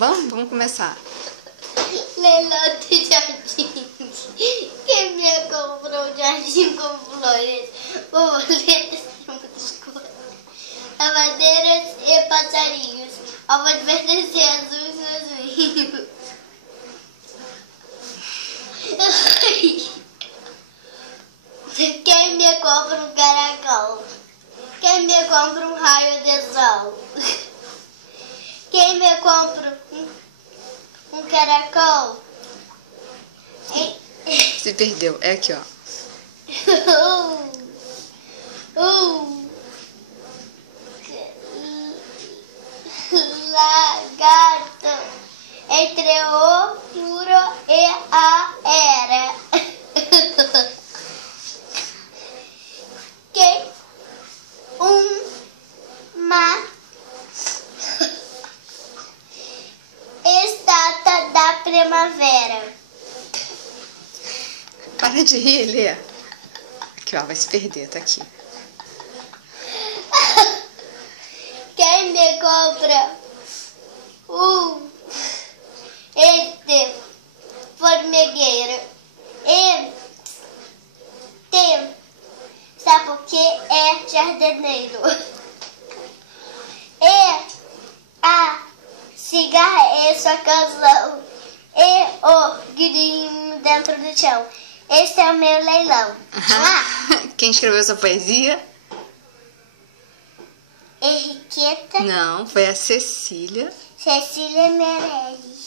Vamos começar. Leilão de jardim. Quem me comprou um jardim com flores, borboletas e muitas cores, lavadeiras e passarinhos, ovos verdes e azuis nos vinhos. Quem me compra um caracol? Quem me compra um raio de sol? Quem me compra um caracol? Se perdeu. É aqui, ó. Lagarto entre o furo e a era. Que uma estátua da primavera. Para de rir, Lê. Aqui, ó. Vai se perder. Tá aqui. Quem me compra este formigueiro sabe por que é jardineiro? E a cigarra é sua canção e o grilinho dentro do chão. Este é o meu leilão. Quem escreveu essa poesia? Henriqueta Não, foi a Cecília. Meirelles.